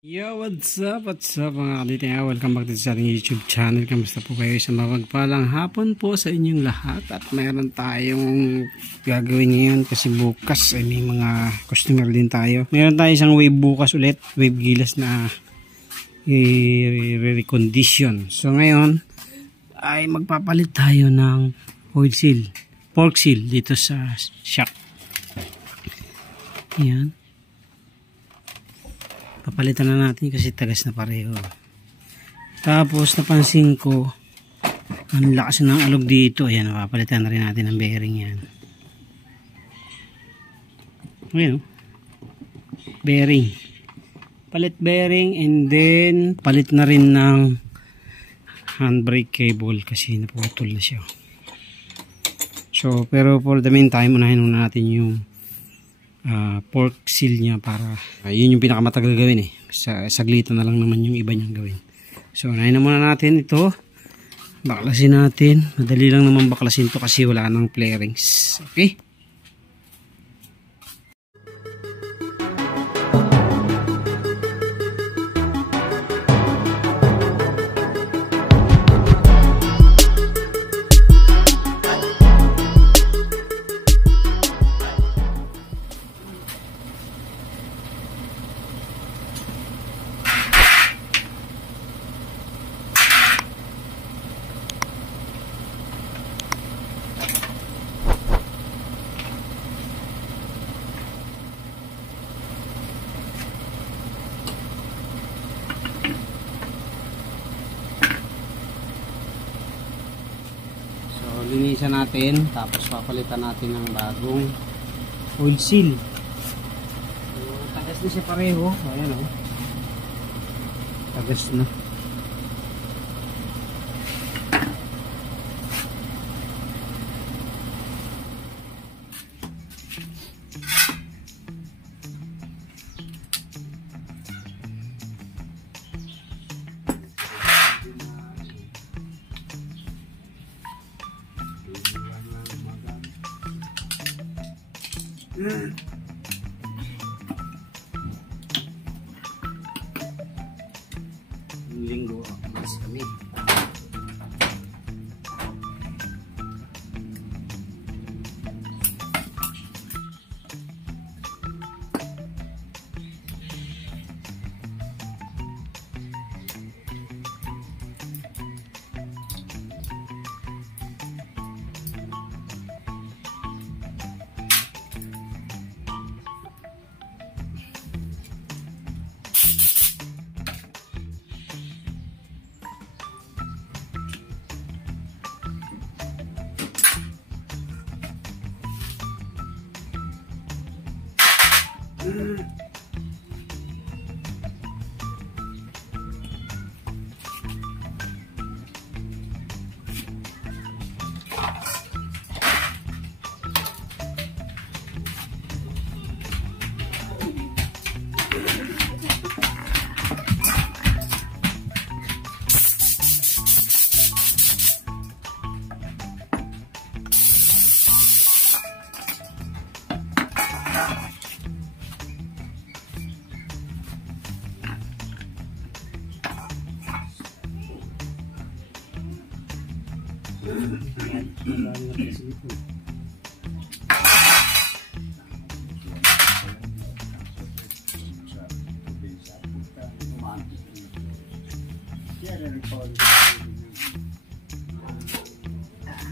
Yo, what's up mga kalitinga? Welcome back to sa ating YouTube channel. Kamusta po kayo? Sa mapagpalang hapon po sa inyong lahat. At mayroon tayong gagawin ngayon kasi bukas ay may mga customer din tayo. Mayroon tayo isang wave bukas ulit, wave gilas na i-recondition. So ngayon ay magpapalit tayo ng oil seal, fork seal dito sa shock. Yan. Papalitan na natin kasi tagas na pareho. Tapos napansin ko ang lakas ng alog dito. Ayan, papalitan na rin natin ang bearing yan. Ayan, bearing. Palit bearing and then palit na rin ng handbrake cable kasi naputol na siya. So, pero for the meantime, unahin muna natin yung fork seal niya para yun yung pinakamatagal gawin eh. Saglitan na lang naman yung iba niyang gawin. So unahin na muna natin ito, baklasin natin. Madali lang naman baklasin to kasi wala nang flarings. Okay. Linisan natin, tapos papalitan natin ng bagong oil seal. So, tagas na siya pareho. Ayan o. Tagas na. Linggo mas kami.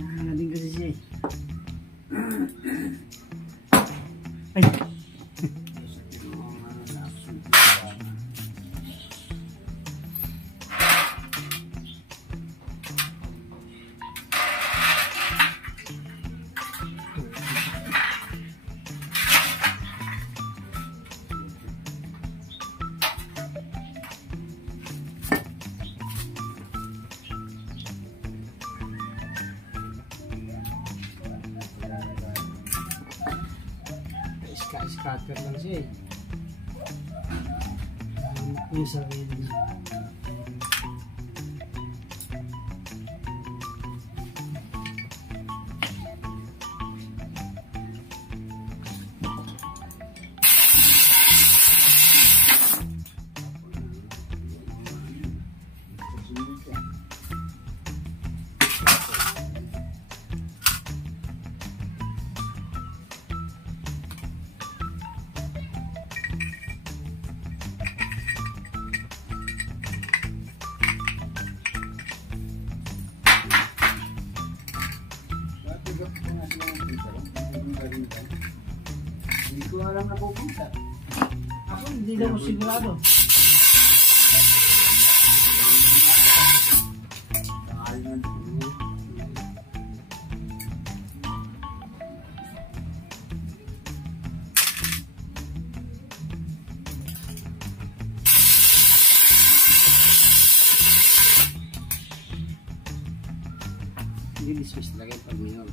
Nangaling kasi siya eh. Ay! Scatter lang siya eh. Yung sarili niya. Hindi ako sigurado. Hindi dismiss talaga yung pag-minor.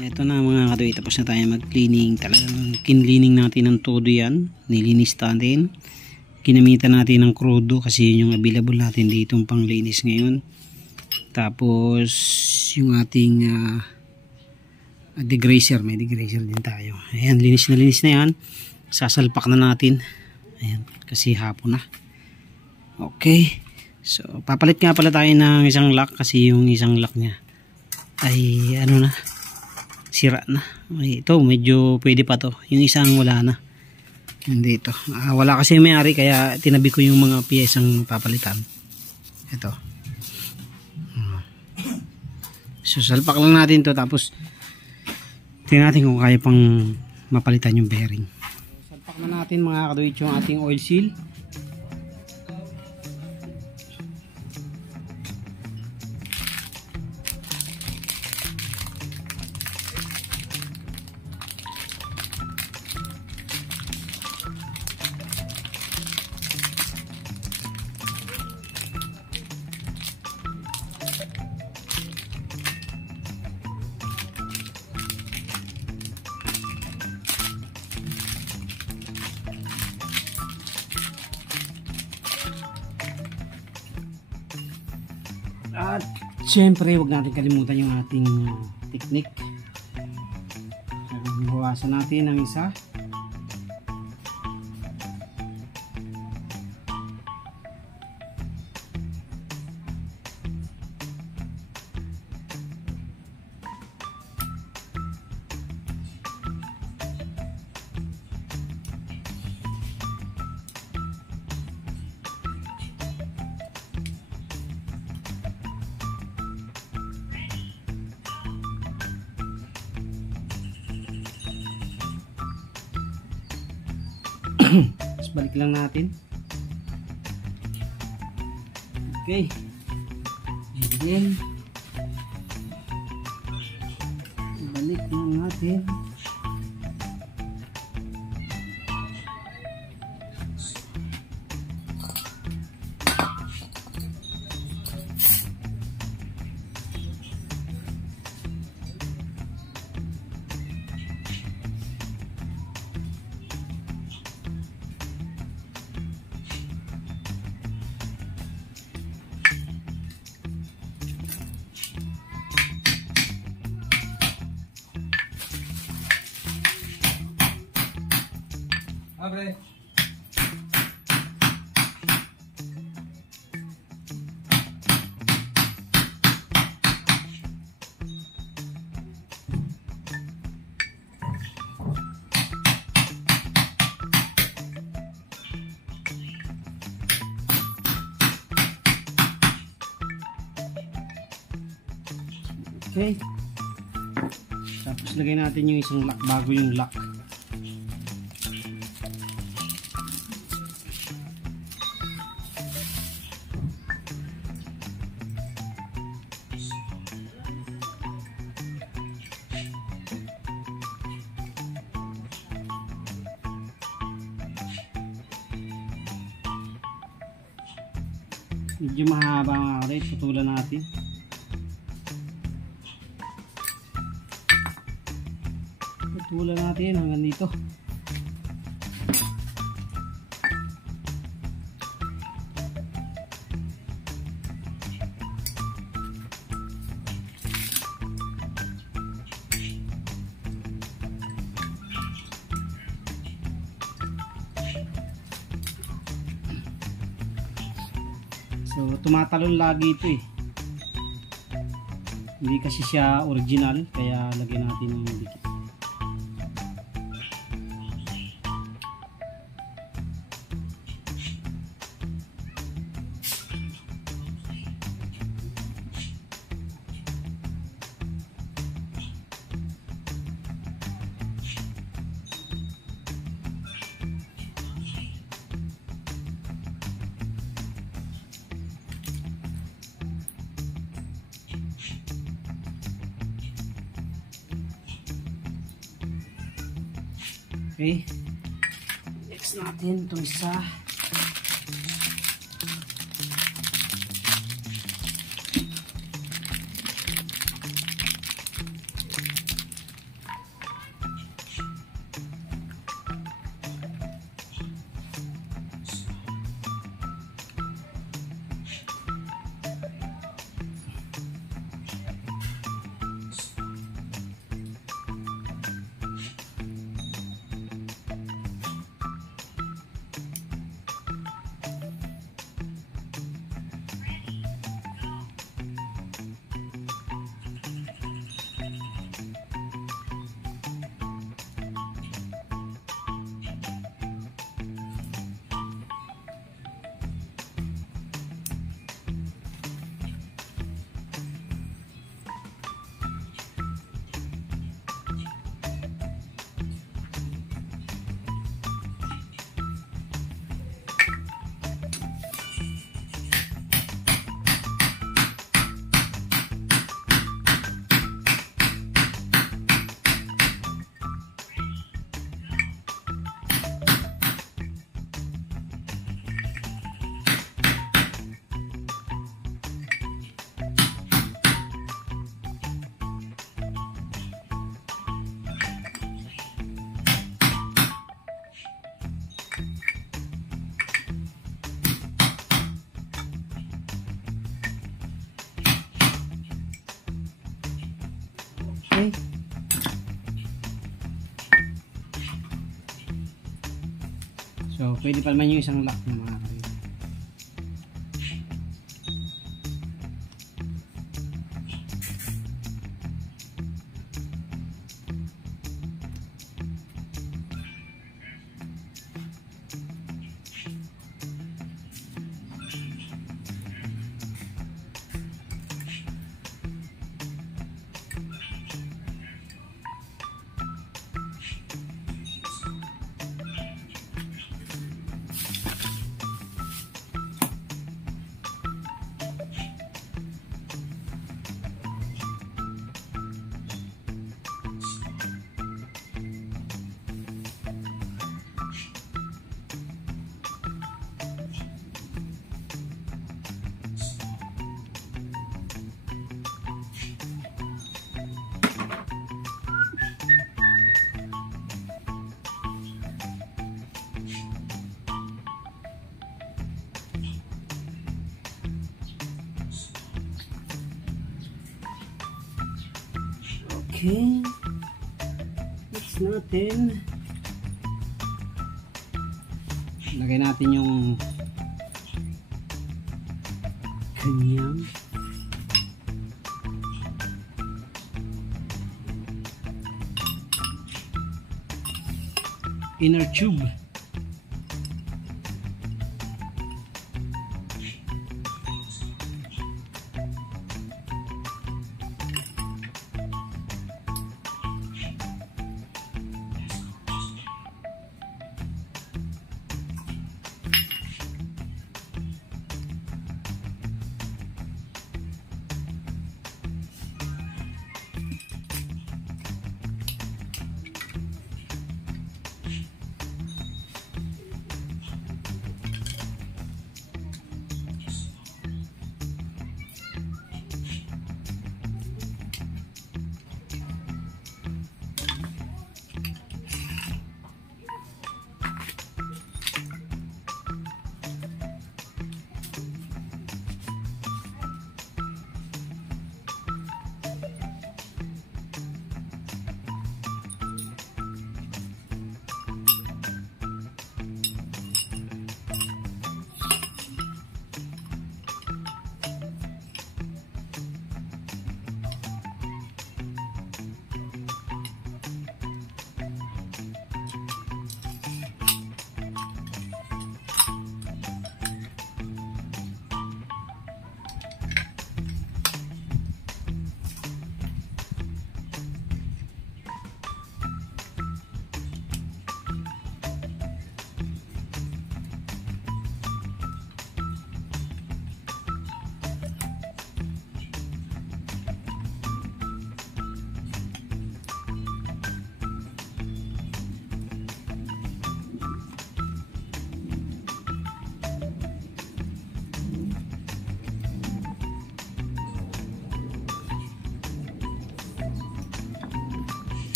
Ito na mga katuwi, tapos na tayo mag-cleaning. Talagang kinleaning natin ng todo yan. Nilinis natin. Ginamitan natin ng crudo kasi yun yung available natin dito pang linis ngayon. Tapos yung ating degrazer, may degrazer din tayo. Ayan, linis na yan. Sasalpak na natin. Ayan, kasi hapon na. Okay. So, papalit nga pala tayo ng isang lock kasi yung isang lock niya ay ano na, sira na. Ay, ito medyo pwede pa to. Yung isang wala na. Hindi ito. Wala kasi may-ari kaya tinabi ko yung mga piyesang papalitan. Ito. So salpak lang natin to, tapos tingnan natin kung kaya pang mapalitan yung bearing. So, salpak na natin mga kaduit yung ating oil seal. At syempre huwag natin kalimutan yung ating technique. Bawasan natin ang isa. Tapos balik lang natin. Okay. And then balik lang natin. Abre. Okay. Tapos lagay natin yung isang lock bago yung lock. Medyo mahaba mga karit, putulan natin. Putulan natin hanggang dito. So tumatalon lagi ito eh. Hindi kasi siya original kaya lagyan natin ng dikit. Okay. Next natin itong isa. Okay. So, pwede pa naman yung isang lock na mga kayo. Okay. Next natin. Lagay natin yung kanyang inner tube.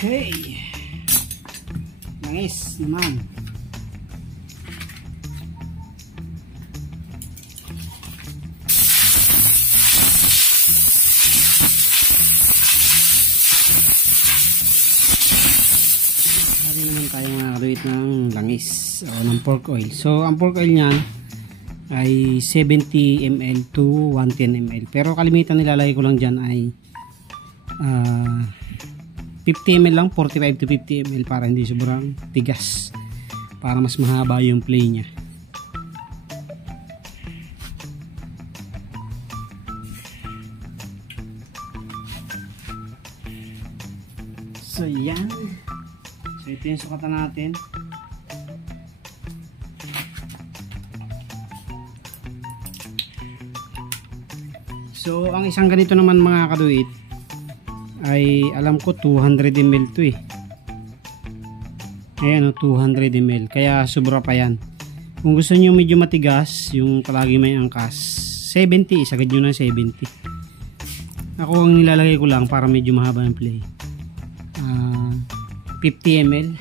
Okay. Langis naman. Hari naman tayo mga kaduit ng langis o ng pork oil. So ang pork oil niyan ay 70 ml to 110 ml. Pero kalimitan nilalagay ko lang dyan ay 50 ml lang, 45 to 50 ml para hindi sobrang tigas, para mas mahaba yung play nya. So yan, so ito yung sukatan natin. So ang isang ganito naman mga kaduit ay alam ko 200 ml to eh. Ayan o, 200 ml. Kaya sobra pa yan. Kung gusto nyo medyo matigas, yung palagi may angkas, 70. Isagad nyo na 70. Ako ang nilalagay ko lang para medyo mahaba yung play. 50 ml.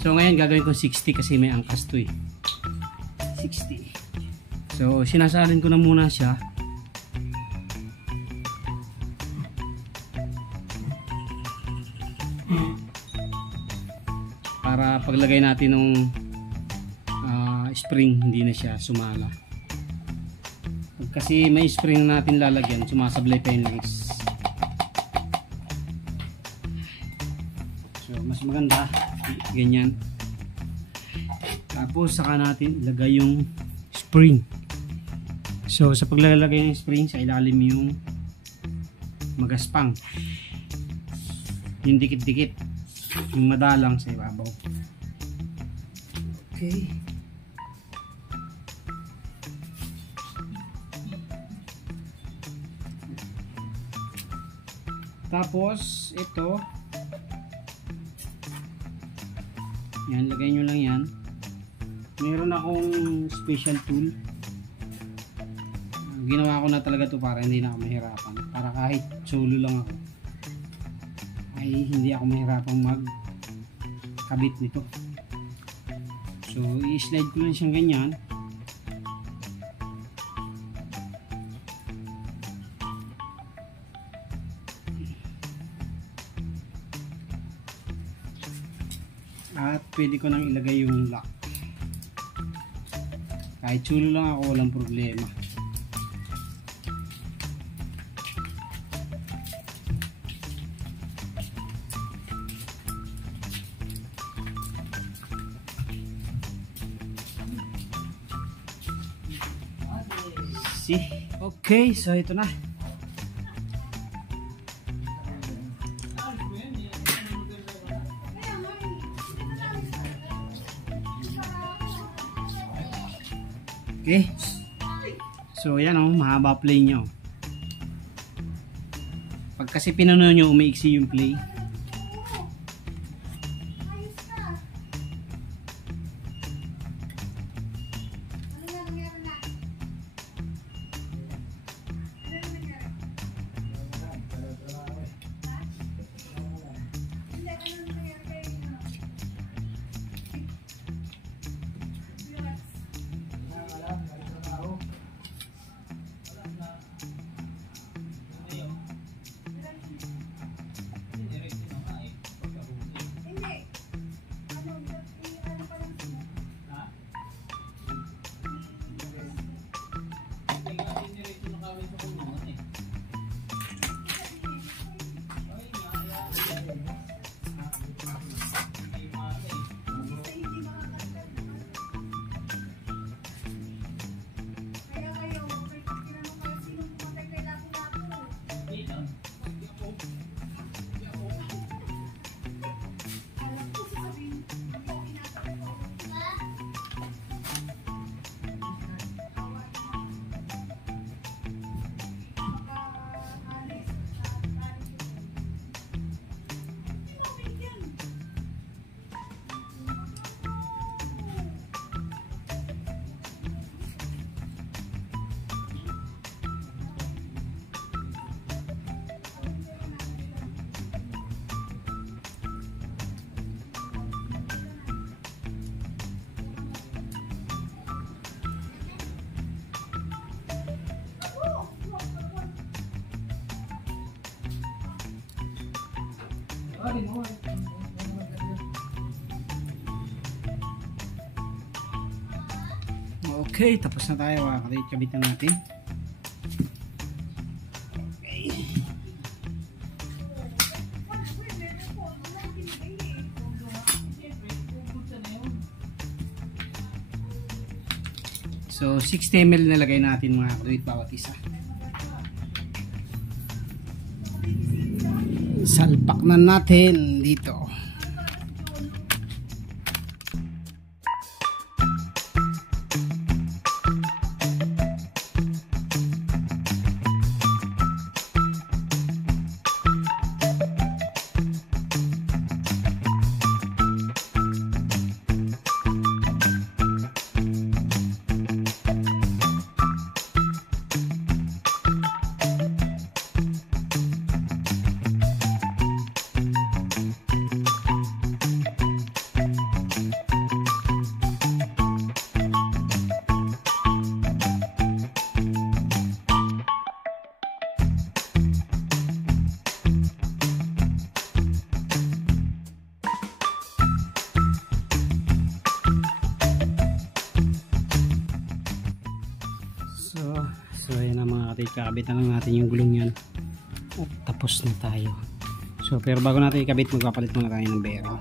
So ngayon gagawin ko 60 kasi may angkas to eh. 60. So sinasalin ko na muna siya. Para paglagay natin ng spring hindi na siya sumala. Kasi may spring na natin lalagyan, sumasablay pa yung langis. So mas maganda ganyan. Tapos saka natin ilagay yung spring. So sa paglalagay ng spring sa ilalim yung magaspang, yung dikit-dikit, yung madalang sa ibabaw. Okay. Tapos ito, yan, lagay nyo lang yan. Meron akong special tool. Ginawa ko na talaga to para hindi na ako mahirapan. Para kahit solo lang ako ay hindi ako mahirapan magkabit nito. So i-slide ko lang siyang ganyan. At pwede ko nang ilagay yung lock. Kahit chulo lang ako, walang problema. See? Okay, so ito na. Okay. So yan o, mahaba play nyo. Pag kasi pinuno nyo, umiiksi yung play. Okay, tapos na tayo. Kabit na natin. Okay. So 60 ml nalagay natin mga kaduyt bawat isa. Salpak na natin dito. So ayan na mga katay, kakabitan lang natin yung gulong yan at tapos na tayo. So pero bago natin ikabit, magpapalit muna tayo ng bearing.